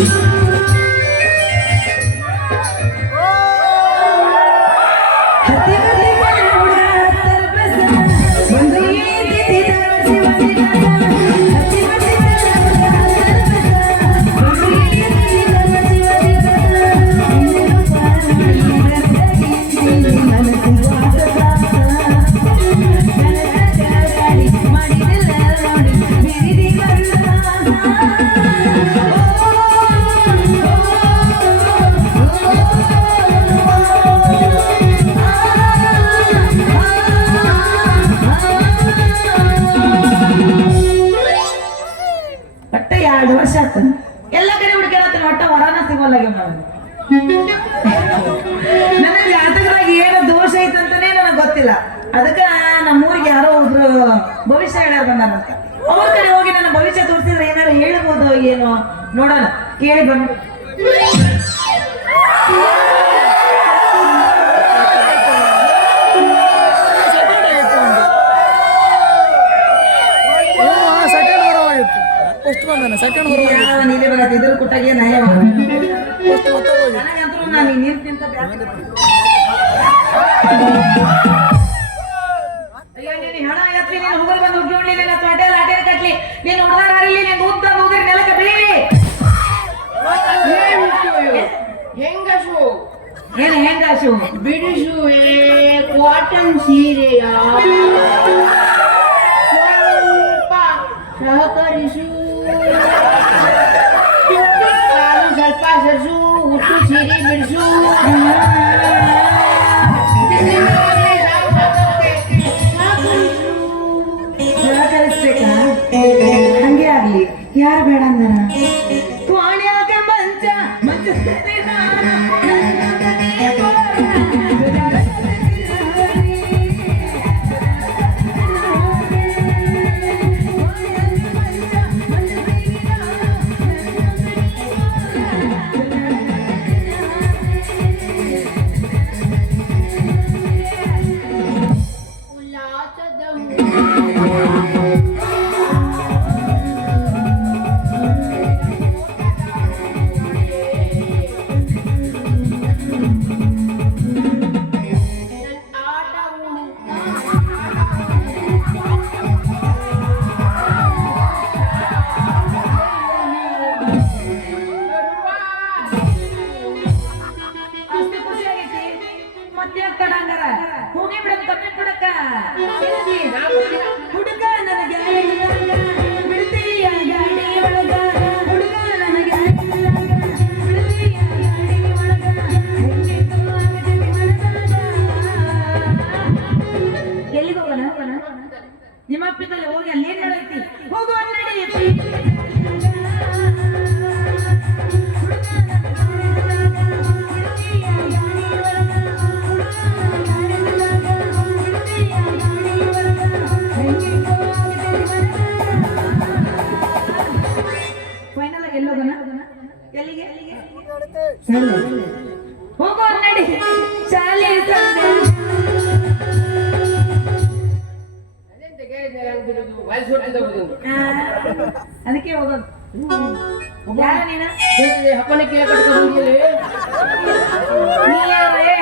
ಹತ್ತಿ ಸೆಕೆಂಡ್ ಬರೋ ಯಾವ ನೀಲಿ ಬರತ್ತೆ ಇದ್ರ ಕುಟ್ಟಾಗೆ ನನಗಂತೂ ನಾನು ಅಯ್ಯೋ ನೀನು ಹುಡುಗರು ಉದ್ದ ನೆಲಕ್ಕೆ ಬೀಳಿ. ಹೆಂಗಸು? ಏನು ಹೆಂಗಾಶು ಬಿಡಿಸು ಕಾಟನ್ ಸೀರೆಯ? Yeah. ಹೋಗೋ ನಡಿ. ಶಾಲೆ ಅದಕ್ಕೆ ಹೋಗೋದು ಯಾರ ನೀನ? ಏ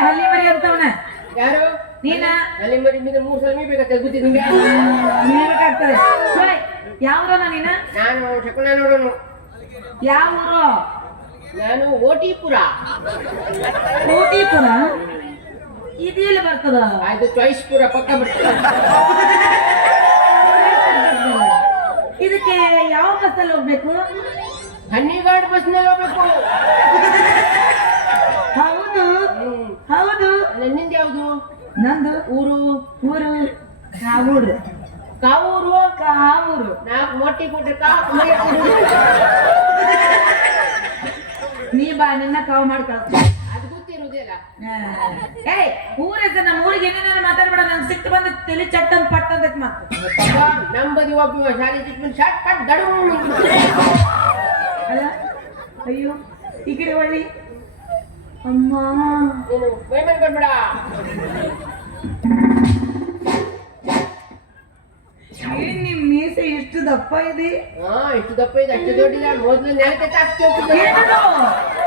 ಹಲ್ಲಿ ಮರಿ ಅಂತವನ? ಯಾರು? ನೀನ? ಅಲ್ಲಿ ಮರಿ ಮೇಲೆ ಮೂರು ಸಲ ಮೀಬೇಕಾಗ್ತದೆ ಗೊತ್ತಿ ನಿಂಗೆ? ನೀಬೇಕಾಗ್ತದೆ ಯಾವ ಯಾವ್ರನ ನೀನ? ನಾನು ಶಕುನ ನೋಡೋನು. ಯಾವ ಊರು? ನಾನು ಓಟಿಪುರ. ಓಟಿಪುರ? ಇದೆಯಲ್ಲಿ ಬರ್ತದ? ಅದು ಚಾಯ್ಸ್ ಪುರ ಪಕ್ಕ ಬರ್ತದೆ ಇದಕ್ಕೆ ಯಾವ ಬಸ್ಸಲ್ಲಿ ಹೋಗ್ಬೇಕು? ಹನ್ನಿಗಾಡ್ ಬಸ್ನಲ್ಲಿ ಹೋಗ್ಬೇಕು. ಹೌದು. ಹೌದು. ನಿಂದ ಯಾವುದು? ನಂದು. ಊರು? ಊರು ಕಾವೂರು. ಕಾವೂರು? ಕಾವೂರು. ನಾಲ್ಕು ಮೊಟ್ಟಿ ಮರಿ ಕೊಡು. ನೀ ಬಾ ನಿನ್ನ ಕಾವ್ ಮಾಡಿ ಕಳ್ಸ್ತೀನಿ. ಅದು ಗೊತ್ತಿರುವುದಿಲ್ಲ ಏಯ್ ಊರ ಹೆಸರು ನಮ್ಮ ಊರಿಗೆ ಏನೇನಾರ ಮಾತಾಡ್ಬೇಡ ನಂಗೆ ಸಿಟ್ಟು ಬಂದ ತಲೆ ಚಟ್ ಅಂತ ಪಟ್ ಅಂತ ಮಾತು. ನಂಬದಿ ಒಬ್ಬ ಶಾಲೆ ಚಿಕ್ಕ ಶಾಟ್ ಪಟ್ ದಡು ಅಲ್ಲ ಅಯ್ಯೋ ಈ ಕಡೆ ಒಳ್ಳಿ. ಅಮ್ಮ. ನೀನು ಮೀಸೆ ಎಷ್ಟು ದಪ್ಪ ಇದೆ ಹಾ ಇಷ್ಟು ದಪ್ಪ ಇದೆ ಅಷ್ಟು ದೊಡ್ಡಿದೆ ಮೊದಲು ನೆಲಕ್ಕೆ ತಾಕ್ತಿ ಹೋಗ್ತಿದ್ದೆ ಏನದು?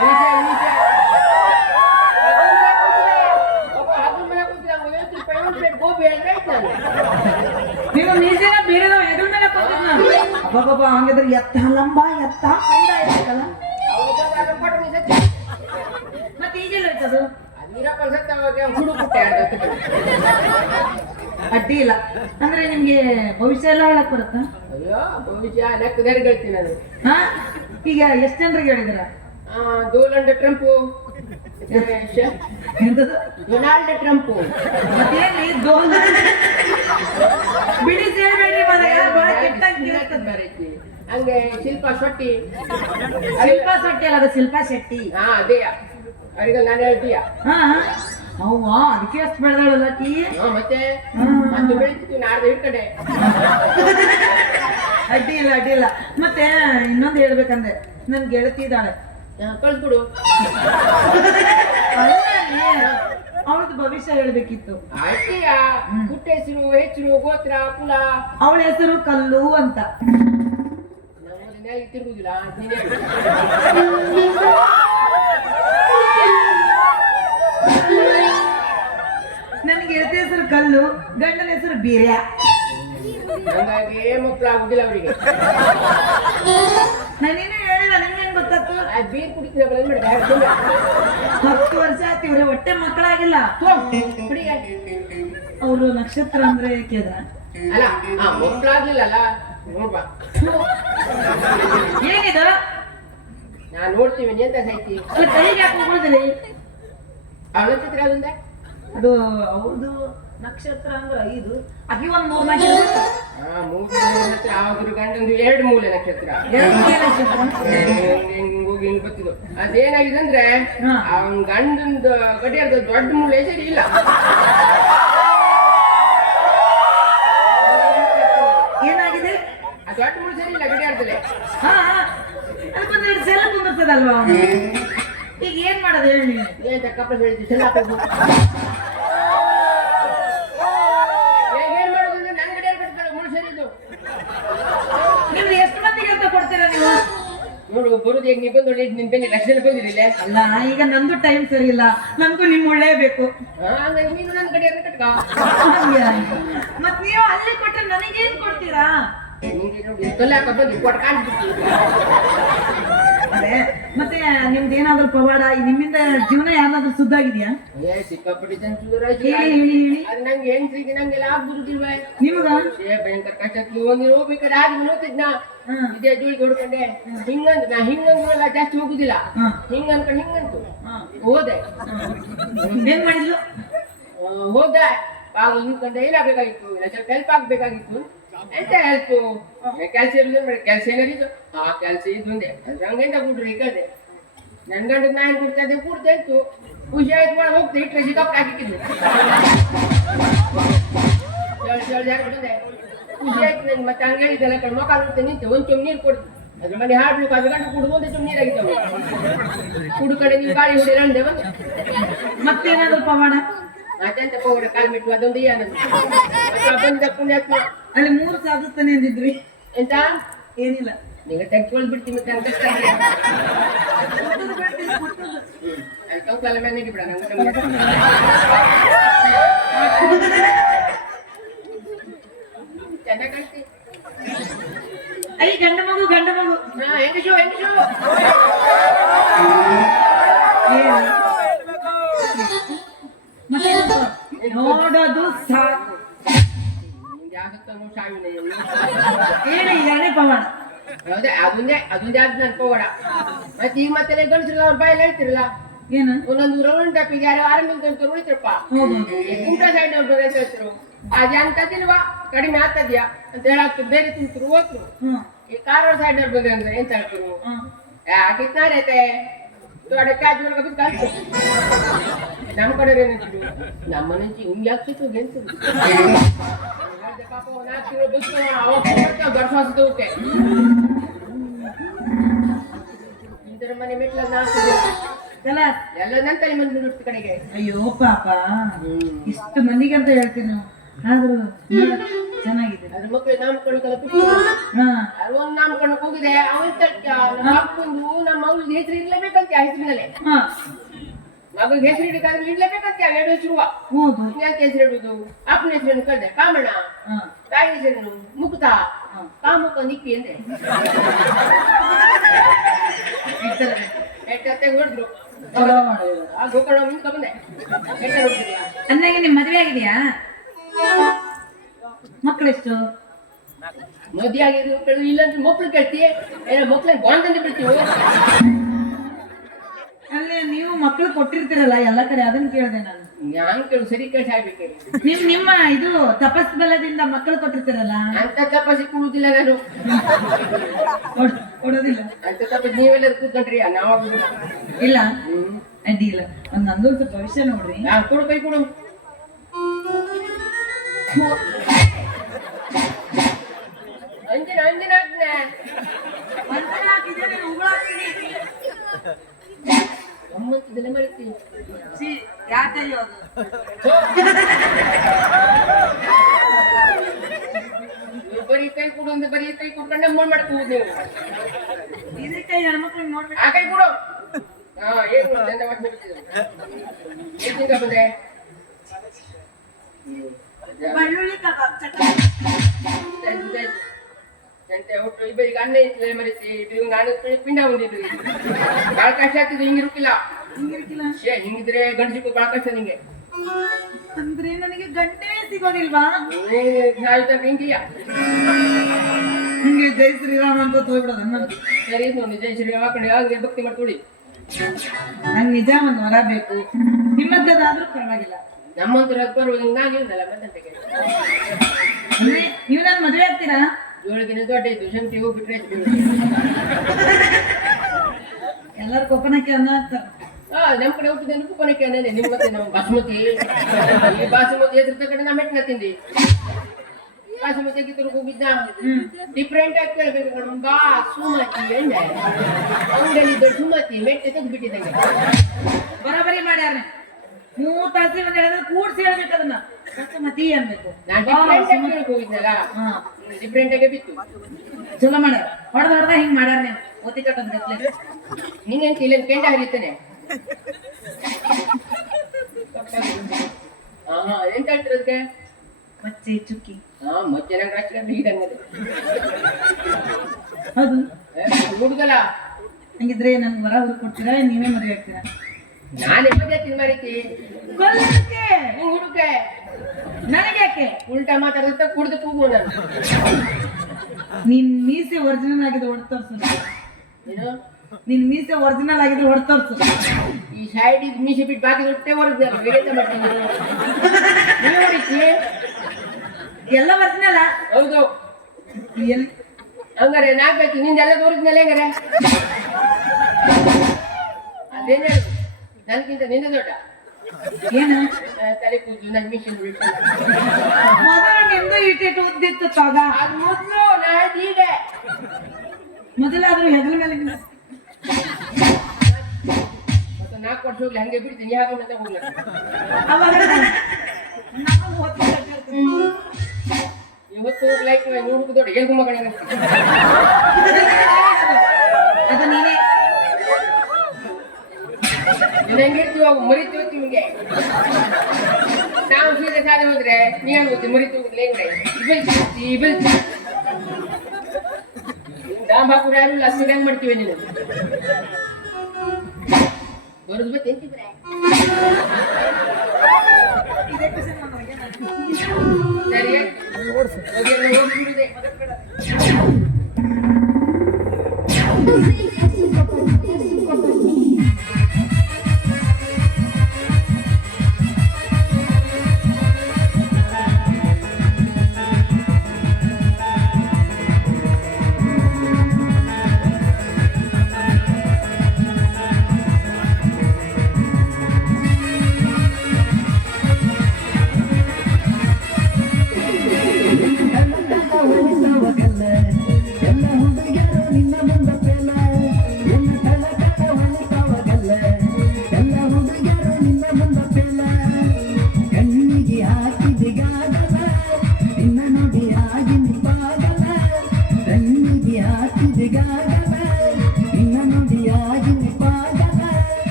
ಮೀಸೆ, ಮೀಸೆ. ಒಬ್ಬ ಹಗ್ಗದ ಮೇಲೆ ಕೂತಿದ್ದ, ಅವ್ನು ಐವತ್ತು ರೂಪಾಯಿ ಒಂದು ಪ್ಲೇಟ್ ಗೋಬಿ ಅಂದ್ರೆ ಆಯ್ತು ನಾನು. ನಿಮ್ಮ ಮೀಸೆನ ಬೇರೆ ಎದುರು ಮೇಲೆ ಕೊಟ್ಟಿದ್ ನಾನು ಅಬ್ಬಬ್ಬ ಹಂಗಿದ್ರೆ ಎತ್ತ ಲಂಬ ಎತ್ತ ಕಂಡ ಇರ್ತಲ್ಲ ಅವ್ನು ಒಬ್ಬ ಅದನ್ನ ಕೊಟ್ಟು ಮೀಸೆ ಹಚ್ಚಿ. ಮತ್ತೆ ಈಗೆಲ್ಲ ಇರ್ತದು ಅದು ವೀರಪ್ಪ ಸತ್ತ ಅವಾಗ ಹುಡು ಬಿಟ್ಟೆ ಎರಡು ಹೊತ್ತಿಗೆ. ಅಡ್ಡಿ ಇಲ್ಲ. ಅಂದ್ರೆ ನಿಮ್ಗೆ ಭವಿಷ್ಯ ಎಲ್ಲ ಹೇಳಕ್ ಬರುತ್ತಾ? ಅಯ್ಯೋ ಭವಿಷ್ಯ ಲೆಕ್ಕದಲ್ಲಿ ಹೇಳ್ತೀನಿ ಅದು ಹಾ? ಈಗ ಎಷ್ಟ್ ಜನರಿಗೆ ಹೇಳಿದ್ರ ಆ, ಡೊನಾಲ್ಡ್ ಟ್ರಂಪು. Donald Trump. ಮತ್ತೇನ್ರಿ? ದೋಲ್ ಬಿಡಿ ಸೇರ್ಬೇಡ್ರಿ ಮನೆಗ ಬಹಳ ಕೆಟ್ಟಾಗಿ ಕೇಳ್ತದ ಬರೈತಿ ಹಂಗೆ ಶಿಲ್ಪಾ ಶೆಟ್ಟಿ. ಶಿಲ್ಪಾ ಸೊಟ್ಟಿ ಅಲ್ಲ ಅದು ಶಿಲ್ಪಾ ಶೆಟ್ಟಿ. ಹಾ ಅದೇ. ಅವರಿಗೆ ನಾನು ಹೇಳ್ತೀಯ? ಹಾ. ಅವ್ವ ಅದಕ್ಕೆ ಅಷ್ಟು ಬೆಳೆದಳಲ್ಲ ಆಕಿ ಮತ್ತೆ. ಮತ್ತೆ ಬೆಳಿತಿತ್ತು ನಾಡ್ದು ಹಿಡ್ಕಡೆ ಅಡ್ಡಿ ಇಲ್ಲ ಅಡ್ಡಿ ಇಲ್ಲ. ಮತ್ತೆ ಇನ್ನೊಂದು ಹೇಳ್ಬೇಕಂದ್ರೆ ನನ್ ಗೆಳತಿ ಇದ್ದಾಳೆ. ಕಳ್ಸ್ಬಿಡು. ಅವಳದ್ದು ಭವಿಷ್ಯ ಹೇಳ್ಬೇಕಿತ್ತು. ಪುಟ್ಟ ಹೆಸರು ಹೆಸರು ಗೋತ್ರ ಕುಲ. ಅವಳ ಹೆಸರು ಕಲ್ಲು ಅಂತ. ತಿರುಗುದಿಲ್ಲ ನೀನೇ ಹೆಂಡತಿ ಹೆಸರು ಕಲ್ಲು ಗಂಡನ ಹೆಸರು ಬೀರ್ಯ. ಹಂಗಾಗಿ ಮಕ್ಕಳು ಆಗುದಿಲ್ಲ ಅವರಿಗೆ. ನಾನೇನು ಹೇಳಿಲ್ಲ ನಿಂಗೆ ಗೊತ್ತಾಯ್ತು ಆ ಬೀರ್ ಮಾಡಿದೆ ಹತ್ತು ವರ್ಷ ಆಯ್ತು ಇವ್ರೆ ಹೊಟ್ಟೆ ಮಕ್ಕಳಾಗಿಲ್ಲ. ಕುಡಿಗೆ ಅವರು ನಕ್ಷತ್ರ ಅಂದ್ರೆ ಕೇದ್ರ. ಅಲ್ಲ ಆ ಮಕ್ಕಳಾಗ್ಲಿಲ್ಲಲ್ಲ ನೋಡ್ಬಾ ಏನಿದು? ನಾನ್ ನೋಡ್ತೀವಿ ನೀ ಐತಿ ಸಾಯ್ತಿ? ಅಲ್ಲ ಕೈಗೆ ಅವಳ ಚಿತ್ರ ಅದೊಂದೇ? ಅದು ಅವ್ರದ್ದು ನಕ್ಷತ್ರ ಅಂದ್ರೆ ಐದು. ಅಕ್ಕಿ ಒಂದ್ ಮೂರ್ ಇರ್ಬೇಕು. ಆ ಮೂರು ನಕ್ಷತ್ರ ಅವ್ರ ಗಂಡಂದು ಎರಡು ಮೂಲೆ ನಕ್ಷತ್ರ. ಎರಡು ನಕ್ಷತ್ರ. ಹಿಂಗ್ ಹಿಂಗ್ ಹೋಗಿ ಹಿಂಗ್ ಗೊತ್ತಿದ್ದು. ಅದೇನಾಗಿದೆ ಅಂದ್ರೆ ಹಾ. ಅವನ್ ಗಂಡಂದು ಗಡಿಯಾರದ ದೊಡ್ಡ ಮೂಲೆ ಸರಿ ಇಲ್ಲ. ಏನಾಗಿದೆ? ಆ ದೊಡ್ಡ ಮೂಲೆ ಸರಿ ಇಲ್ಲ ಗಡಿಯಾರದಲ್ಲಿ. ಹಾ ಹಾ. ಅದಕ್ಕೊಂದೆರಡು ಸೆಲ ಅವ್ನು? ಈಗ ಏನ್ ಮಾಡೋದು ಹೇಳಿ ನೀನು? ಏನ್ ಕಪ್ಪಲ್ ಹೇಳಿದ್ವಿ ಸಲ ಹಾಕೋದು ಏನ್ ಮಾಡೋದು ಅಂದ್ರೆ ನನ್ ಗಡಿಯಾರ ಕಟ್ತಾರೆ ಮೂಲೆ ಸರಿ ಇದು ನಿಮ್ದು ಎಷ್ಟು ಮಂದಿಗೆ ಅಂತ ಕೊಡ್ತೀರಾ ನೀವು ನೋಡು ಬರೋದು ಹೇಗೆ? ನೀವು ಬಂದು ನಿನ್ ಬೆನ್ನಿ ಲಕ್ಷದಲ್ಲಿ ಬಂದಿರಲಿಲ್ಲ ಅಲ್ಲ ಈಗ ನಂದು ಟೈಮ್ ಸರಿ ಇಲ್ಲ. ನನ್ಗೂ ನಿಮ್ ಒಳ್ಳೇಬೇಕು ನೀನು ನನ್ನ ಕಡೆ ಕಟ್ಕ? ಮತ್ ನೀವು ಅಲ್ಲಿ ಕೊಟ್ರೆ ನನಗೇನ್ ಕೊಡ್ತೀರಾ? ನೋಡಿ ತೊಲೆ ಹಾಕ ಬಂದು ಕೊಟ್ಟು ಕಾಣಿಸ್ಬಿಟ್ಟು ಮತ್ತೆ ನಿಮ್ದು ಏನಾದ್ರು ಪವಾಡ ನಿಮ್ಮಿಂದ ಜೀವನ ಯಾರಾದ್ರೂ ಸುದ್ದಾಗಿದ್ಯಾ ಏ ಸಿಕ್ಕಾಪಟ್ಟಿ ಜನ ಅದು ನಂಗೆ ಹೆಣ್ಸ್ರಿಗೆ ನಂಗೆಲ್ಲ ಆಗ್ಬಿಡುದಿಲ್ವ ನಿಮ್ಗ? ಏ ಭಯಂಕರ ಕಷ್ಟ ಒಂದಿನ ಹೋಗ್ಬೇಕಾದ್ರೆ ಆಗಿ ನೋಡ್ತಿದ್ನ. ಹ್ಮ್. ಇದೇ ಜೋಳಿಗೆ ಹೊಡ್ಕೊಂಡೆ. ಹಿಂಗಂದ್ ನಾ ಹಿಂಗಂದ್ರಲ್ಲ ಜಾಸ್ತಿ ಹೋಗುದಿಲ್ಲ. ಹ್ಮ್. ಹಿಂಗ ಅನ್ಕೊಂಡು ಹಿಂಗಂತು. ಹೋದೆ. ಏನ್ ಮಾಡಿದ್ಲು? ಹೋದ. ಹೋದೆ ಹಿಂಗ್ ಏನಾಗಬೇಕಾಗಿತ್ತು? ಸ್ವಲ್ಪ ಹೆಲ್ಪ್ ಆಗ್ಬೇಕಾಗಿತ್ತು. ಕೆಲಸ ಇರುದು ಕೆಲಸ ಏನಾರಿದ್ದು ಆ, ಕೆಲಸ ಇದೊಂದೇ ಹಂಗೆಂತ ಕೊಟ್ರಿ ಕೇಳ್ದೆ ನನ್ ಗಂಡ ನಾನು ಕೊಡ್ತಾ ಇದ್ದೆ, ಕೂಡ್ತಾ ಇತ್ತು. ಖುಷಿ ಆಯ್ತು ಮಾಡಿ, ಹೋಗ್ತೆ ಇಟ್ಟರೆ ಸಿಕ್ಕಾಪಟ್ಟೆ ಹಾಕಿಕ್ಕಿದ್ದೆ ಜೋಳಿ ಜೋಳಿ ಹಾಕಿ ಬಂದೆ ಖುಷಿ ಆಯ್ತು ನನ್ ಮತ್ತೆ ಹಂಗೆ ಹೇಳಿದ್ದೆಲ್ಲ ಕಡೆ ಮೊಕ ನೋಡ್ತೆ ನಿಂತೆ, ಒಂದು ಚೊಮ್ ನೀರು ಕೊಡ್ತು ಅದ್ರ ಮನೆ ಹಾಡ್ಬೇಕು, ಅದ್ರ ಗಂಟು ಕುಡ್ದು ಒಂದೇ ಚೊಮ್ ನೀರಾಗಿದ್ದವು ಕುಡು ಕಡೆ ನೀವು ಗಾಳಿ ಬಂದೆ. ಮತ್ತೇನಾದ್ರು ಪವಾಡ ಅದೆಂತ ಪೌಡ ಕಾಲ್ ಬಿಟ್ಟು ಅದೊಂದು ಏನದು ಬಂದ ಪುಣ್ಯಾತ್ಮ ಅಲ್ಲಿ ಮೂರು ಸಾಧಿಸ್ತಾನೆ ಅಂದಿದ್ರಿ ಎಂತ ಏನಿಲ್ಲ ಈಗ ತೆಗ್ದುಕೊಂಡು ಬಿಡ್ತೀನಿ ಮತ್ತೆ ಅಂತ ಮುಟ್ಟುದು ಬೇಡ್ತೀನಿ, ಮುಟ್ಟುದು. ಅಲ್ಲಿ ಚೌಕಾಲ ಮನೆಗೆ ಬಿಡ ನಂಗೆ ಚೆನ್ನಾಗಿ ಕಾಣ್ತಿ ಐ ಗಂಡ ಮಗು ಗಂಡ ಮಗು ಹಾ ಹೆಂಗಸು ಹೆಂಗಸು ಏನು? ನೋಡೋದು ಸಾಕು ಏನು ಇದಾನೆ ಪವನ ಹೌದಾ ಅದೊಂದೇ ಅದೊಂದೇ ಆದ್ ನನ್ಕೋಬೇಡ ಮತ್ತೆ ಈಗ ಮತ್ತೆ ಗಂಡಸ್ರಲ್ಲ ಅವ್ರ ಬಾಯಲ್ಲಿ ಹೇಳ್ತಿರಲ್ಲ ಏನು ಒಂದೊಂದು ರೌಂಡ್ ಟಪ್ಪಿಗೆ ಯಾರು ಆರಂಭಿಕ ಅಂತ ಉಳಿತ್ರಪ್ಪ ಕುಮಟಾ ಸೈಡ್ ಅವ್ರು ಬೇರೆ ಹೇಳ್ತಿರು ಅದು ಅಂತದಿಲ್ವಾ ಕಡಿಮೆ ಆಗ್ತದ್ಯಾ ಅಂತ ಹೇಳಾಗ್ತದೆ ಬೇರೆ ತಿಂತರು ಹೋಗ್ತರು ಈ ಕಾರವಾರ ಸೈಡ್ ಅವ್ರು ಬಗ್ಗೆ ಅಂದ್ರೆ ಎಂತ ಹೇಳ್ತರು ಯಾಕೆ ನಾರೈತೆ ದೊಡ್ಡ ಕಾಜ್ ಬರ್ಗ ಬಿದ್ದು ಕಲ್ತು ನಮ್ಮ ಕಡೆ ಏನಿದ್ರು? ನಮ್ಮ నుంచి ಹಿಂಗೆ ಆಗ್ತಿತ್ತು ಗೆಲ್ತು ಪಾಪ ಇದರ ಮನೆ ಮೆಟ್ಲ ನಾಲ್ಕು ಎಲ್ಲ ನಂತರ ಮಂದಿ ಕಡೆಗೆ. ಅಯ್ಯೋ ಪಾಪ. ಇಷ್ಟು ಮಂದಿಗೆ ಅಂತ ಹೇಳ್ತೀನಿ ಆದ್ರೂ ಚೆನ್ನಾಗಿದೆ ಅದ್ರ ಮಕ್ಕಳು ನಾಮಕರಣ ಕಲ ಹಾ. ಅದು ಒಂದು ಹೋಗಿದೆ. ಅವ್ರು ತಟ್ಟ ನಮ್ಮ ಮಗಳು ಹೆಸರು ಇರ್ಲೇಬೇಕಂತ ಆ ಹೆಸರಿನಲ್ಲೇ. ಮಗಳಿಗೆ ಹೆಸರು ಇಡಬೇಕಾದ್ರೆ ಇಡ್ಲೇಬೇಕಂತ ಎರಡು ಹೆಸರು ಹೌದು. ಯಾಕೆ ಹೆಸರು ಇಡುದು ಅಪ್ಪನ ಹೆಸರನ್ನು ಕರೆದೆ ಕಾಮಣ್ಣ. ತಾಯಿ ಹೆಸರನ್ನು ಮುಕ್ತ. ಕಾಮುಕ ನಿಕ್ಕಿ ಅಂದೆ ಎಟ್ಟತ್ತೆ ಹೊಡೆದ್ರು. ಆ ಗೋಕರ್ಣ ಮುಂದೆ ಬಂದೆ. ಎಟ್ಟ ಹೊಡ್ದಿಲ್ಲ ಅಂದಾಗೆ ನಿಮ್ ಮದ್ವೆ ಆಗಿದೆಯಾ? ಮಕ್ಕಳೆಷ್ಟು ಮದುವೆ ಆಗಿದ್ರು ಇಲ್ಲ ಅಂದ್ರೆ ಮಕ್ಳು ಕೇಳ್ತಿ ಏನೋ ಬಾಂಡ್ ಅಂತ ಬಿಡ್ತೀವಿ ನೀವು ಮಕ್ಕಳು ಕೊಟ್ಟಿರ್ತೀರಲ್ಲ ಎಲ್ಲ ಕಡೆ ಅದನ್ನ ಕೇಳಿದೆ ನಾನು. ನಾನು ಕೇಳು ಸರಿ ಕೇಳಿ ಸಾಯ್ಬೇಕು ನಿಮ್ ನಿಮ್ಮ ಇದು ತಪಸ್ ಬಲದಿಂದ ಮಕ್ಕಳು ಕೊಟ್ಟಿರ್ತೀರಲ್ಲ? ಅಂತ ತಪಸ್ಸಿ ಕೊಡುವುದಿಲ್ಲ ನಾನು. ಕೊಡ್- ಕೊಡೋದಿಲ್ಲ. ಅಂತ ತಪಸ್ ನೀವೆಲ್ಲರೂ ಕೂತ್ಕೊಂಡ್ರಿ ನಾವು ಇಲ್ಲ. ಅಡ್ಡಿ ಇಲ್ಲ. ಒಂದ್ ನಂದು ಸ್ವಲ್ಪ ಭವಿಷ್ಯ ನೋಡ್ರಿ. ಕೊಡು ಕೈ ಕೊಡು. ಅಂಜನ ಅಂಜನ ಆಜ್ಞೆ. ಸಿ ಮರಿತೀನಿ ಅದು? ಬರೀ ಕೈ ಕೊಡು ಅಂದ್ರೆ ಬರೀ ಕೈ ಕೊಟ್ಕೊಂಡೆ ಮೋಡ್ ಮಾಡ್ಕೋಬಹುದು ನೀವು. ನೋಡ್ಬೇಕು. ಆ ಕೈ ಕೊಡು. ಹಾ ಏನು ಬಂದೆ ಬೆಳ್ಳುಳ್ಳಿ ಕಬಾಬ್ ಚಟ್ನಿ. ಎಂತೆ ಹುಟ್ಟು ಇಬ್ಬರಿಗೆ ಅನ್ನ ಇತ್ತು ಮರೆಸಿ ಇಬ್ಬರಿಗೆ ನಾನು ಪಿಂಡ ಬಂದಿದ್ದು ಬಹಳ ಕಷ್ಟ ಆಗ್ತಿದ್ದು ಹಿಂಗಿರುಕಿಲ್ಲ ಹಿಂಗಿರ್ಕಿಲ್ಲ ಶೇ ಹಿಂಗಿದ್ರೆ ಗಂಡಸಿಗೂ ಬಾಳ ಕಷ್ಟ ನಿಂಗೆ. ಅಂದ್ರೆ ನನಗೆ ಗಂಟೆ ಸಿಗೋದಿಲ್ವಾ? ಸಾಯ್ತಾರೆ ಹಿಂಗಿಯ? ಹಿಂಗೆ ಜೈ ಶ್ರೀರಾಮ ಅಂತ ಹೋಗ್ಬಿಡೋದನ್ನ ಸರಿ ನೋಡಿ ಜೈ ಶ್ರೀ ಹಾಕೊಂಡು ಯಾವಾಗ ಭಕ್ತಿ ಮಾಡ್ಕೊಳ್ಳಿ. ನಂಗೆ ನಿಜ ಒಂದು ವರ ಬೇಕು. ನಿಮ್ಮದ್ದಾದ್ರೂ ಪರವಾಗಿಲ್ಲ. ನಮ್ಮಂತರ ಪರವಾಗಿ ನಾನು ಇಲ್ಲಲ್ಲ ಮತ್ತಂತಕ್ಕೆ ಅಂದ್ರೆ ನೀವು ನನ್ನ ಮದುವೆ ಆಗ್ತೀರಾ? ಏಳಿಗಿನ ದೊಡ್ಡ ಇದ್ದು ಶಂಕಿ ಹೋಗ್ಬಿಟ್ರೆ ಬಿಟ್ರೆ ಎಲ್ಲರೂ ಕೊಪ್ಪನಕ್ಕೆ ಅನ್ನ ಹಾಕ್ತಾರೆ. ಆ, ನಮ್ ಕಡೆ ಹೋಗ್ತಿದ್ದೆ ಕುಪ್ಪನಕ್ಕೆ ಅನ್ನೇ ನಿಮ್ಮ ಮತ್ತೆ ನಾವು ಬಾಸುಮತಿ. ಈ ಬಾಸುಮತಿ ಹೆಸರು ತಗೊಂಡು ನಾ ಮೆಟ್ಟಿನ ತಿಂದಿ ಬಾಸುಮತಿ ಕಿತ್ತೂರು ಹೋಗಿದ್ದ ಡಿಫ್ರೆಂಟ್ ಆಗಿ ಕೇಳ್ಬೇಕು ಕಣೋ. ಬಾ ಸುಮತಿ ಎಂದೆ ಅಂಗಡಿ ದೊಡ್ಡ ಸುಮತಿ ಮೆಟ್ಟೆ ತೆಗೆದು ಬಿಟ್ಟಿದ್ದಂಗೆ ಬರಾಬರಿ ಮಾಡ್ಯಾರ ಮೂರ್ ತಾಸಿ ಒಂದ್ ಹೇಳಿದ್ರೆ ಕೂಡ್ಸಿ ಹೇಳ್ಬೇಕು ಅದನ್ನ. ಮತಿ ಅನ್ಬೇಕು. ನಾನು ಡಿಫ್ರೆಂಟ್ ಆಗಿ ಕೇಳಕ್ ಹೋಗಿದ್ನಲ್ಲ ಹಾ. ಡಿಫ್ರೆಂಟ್ ಆಗಿ ಬಿತ್ತು. ಚಲೋ ಮಾಡ್ಯಾರ ಹೊಡೆದ ಹೊಡೆದ ಹಿಂಗ್ ಮಾಡ್ಯಾರ ನೀವು. ಓದಿ ಕಟ್ಟಂದ್ರೆ ಹಿಂಗೆಂತ ಇಲ್ಲ ಕೇಳಿ ಹರಿತಾನೆ ಹಾ ಎಂತ ಹೇಳ್ತಿರೋದಕ್ಕೆ ಮಚ್ಚೆ ಚುಕ್ಕಿ. ಹಾ ಮತ್ತೆ ನಂಗೆ ರಾತ್ರಿ ಹೀಗಂಗದೆ ಹೌದು. ಹುಡುಗಲ್ಲ. ಹಂಗಿದ್ರೆ ನನ್ಗೆ ವರ ಹುಡುಕ್ ಕೊಡ್ತೀರಾ? ನೀವೇ ಮದುವೆ ಆಗ್ತೀರಾ? ನಾನೇ ಮದ್ವೆ ತಿನ್ ಮಾಡಿತಿ ಕೊಲ್ಲಕ್ಕೆ. ನೀನ್ ಹುಡುಕೆ. ನನಗೆ ಯಾಕೆ? ಉಲ್ಟಾ ಮಾತಾಡುತ್ತ ಕುಡ್ದು ಕೂಗು ನಾನು. ನಿನ್ ಮೀಸೆ ಒರಿಜಿನಲ್ ಆಗಿದ್ರೆ ಹೊಡ್ ತೋರ್ಸು. ಏನು? ನಿನ್ ಮೀಸೆ ಒರಿಜಿನಲ್ ಆಗಿದ್ರೆ ಹೊಡ್ ತೋರ್ಸು. ಈ ಸೈಡ್ ಇದು ಮೀಸೆ ಬಿಟ್ಟು ಬಾಕಿ ಹೊಟ್ಟೆ ಬೇಗ ಮಾಡ್ತೀನಿ ಎಲ್ಲ ಒರಿಜಿನಲ್ ಹೌದು. ಎಲ್ಲಿ ಹಂಗಾರೆ ನಾಲ್ಕು ನಿಂದೆಲ್ಲ ತೋರಿದ್ಮೇಲೆ ಹೆಂಗಾರೆ? ಅದೇನೇ. ನನ್ಗಿಂತ ನಿನ್ನ ದೊಡ್ಡ? ಏನು? ತಲೆ ಕೂದಲು ಮಿಷನ್ ಮೊದಲು ಇಟ್ಟಿಟ್ಟು ಉದ್ದಿತ್ತು ತಗ? ಅದು ಮೊದಲು ಮೊದಲಾದ್ರೂ ಮೇಲೆ. ಮತ್ತೆ ನಾಲ್ಕು ವರ್ಷ ಹೋಗ್ಲಿ ಹಂಗೆ ಬಿಡ್ತೀನಿ. ಹೋಗ್ಲಿ. ಅವಾಗ ನಾವು. ಇವತ್ತು ಲೈಕ್ ನೋಡುದು ದೊಡ್ಡ. ಎಲ್ಗು ಮಗನ ಅದು ನೀನೇ. ಹೆಂಗೆ ಇರ್ತೀವಿ ಅವು ಮರಿತೀವಿ ನಿಮಗೆ ನಾವು ಸೀದಾ ಸಾಲ ಹೋದ್ರೆ ನೀ ಹೇಳ್ಬೋದು ಮರಿತು ಲೇಂಗ್ರೆ ಇಬಲ್ತಿ ಇಬಲ್ತಿ ಡಾಮ್ ಹಾಕುರು ಯಾರು ಇಲ್ಲ ಅಷ್ಟು ಹೆಂಗ್ ಮಾಡ್ತೀವಿ ನೀನು ಬರೋದು ಬತ್ತೆ ಎಂತಿದ್ರೆ ಸರಿ ಓಡಿಸು ಹೋಗಿ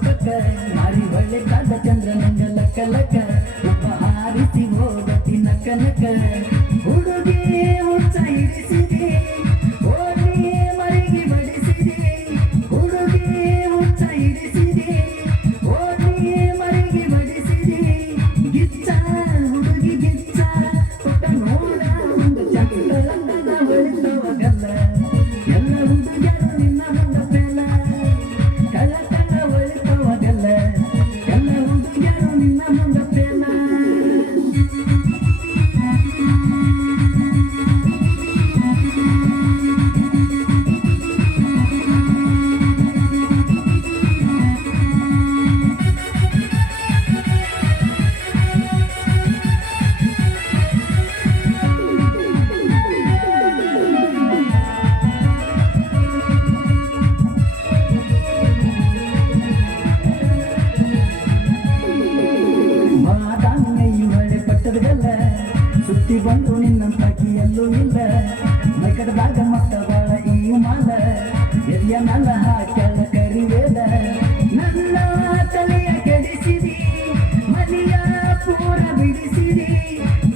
Good day. ಎಲ್ಲ ಬಂದು ನಿನ್ನ ಪ್ರತಿಯಲ್ಲೂ ಇಲ್ಲ. ಮೈಕಡದಾಗ ಮತ್ತ ಬಾಳ ಈ ಮಾಲ. ಎಲ್ಲಿಯ ನನ್ನ ಹಾಕ್ಯಾಳ ಕರಿವೇದ ನನ್ನ ತಲೆಯ ಕೆಡಿಸಿರಿ ಮನೆಯ ಪೂರ ಬಿಡಿಸಿರಿ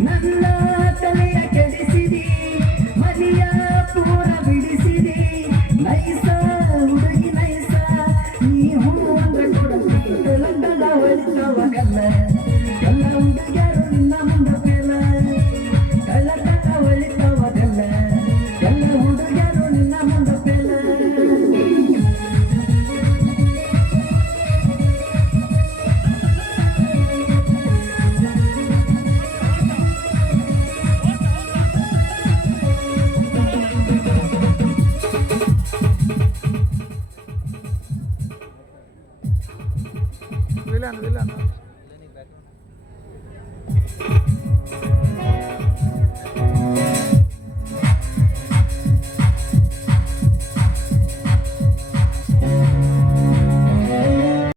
ನನ್ನ ತಲೆಯ ಕೆಡಿಸಿರಿ ಮನೆಯ ಪೂರ